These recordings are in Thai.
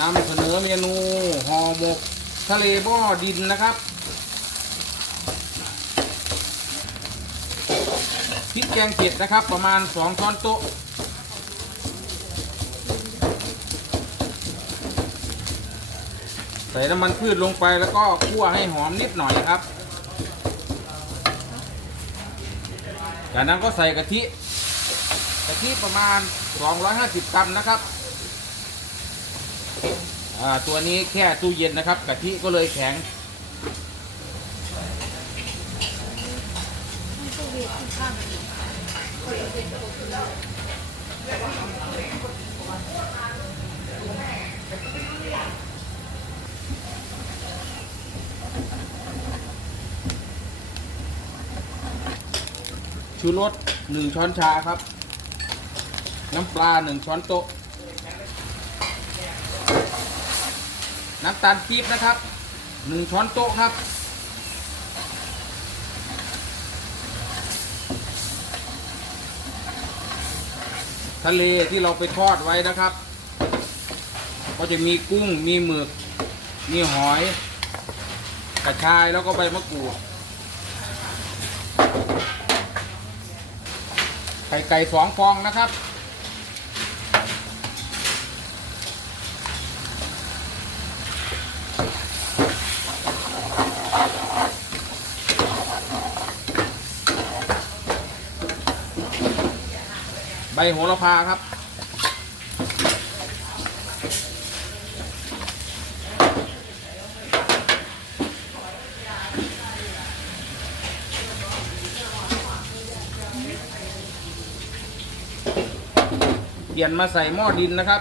นำเสนอเมนูห่อหมกทะเลบ่อดินนะครับพริกแกงเผ็ดนะครับ ประมาณ 2 ช้อนโต๊ะใส่น้ำมันพืชลงไปแล้วก็คั่วให้หอมนิดหน่อยครับ จากนั้นก็ใส่กะทิกะทิประมาณ 250 กรัมนะครับ อ่าตัวนี้แค่ตู้เย็นนะครับกะทิก็เลยแข็งชูรสหนึ่งช้อนชาครับ น้ำปลาหนึ่งช้อนโต๊ะ น้ำตาลปี๊บนะครับหนึ่งช้อนโต๊ะครับ ทะเลที่เราไปทอดไว้นะครับ ก็จะมีกุ้งมีหมึก มีหอย กระชายแล้วก็ใบมะกรูดไข่ไก่สองฟองนะครับ ใบโหระพาครับ เปลี่ยนมาใส่หม้อดินนะครับ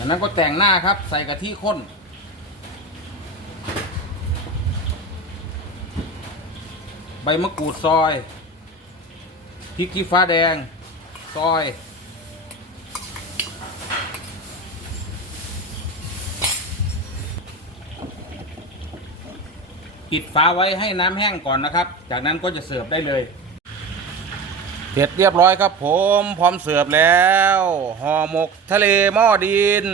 จากนั้นก็แต่งหน้าครับ ใส่กะทิข้น ใบมะกรูดซอยพริกขี้ฟ้าแดง ซอย ปิดฝาไว้ให้น้ำแห้งก่อนนะครับ จากนั้นก็จะเสิร์ฟได้เลย เสร็จเรียบร้อยครับผม พร้อมเสิร์ฟแล้วห่อหมกทะเลหม้อดิน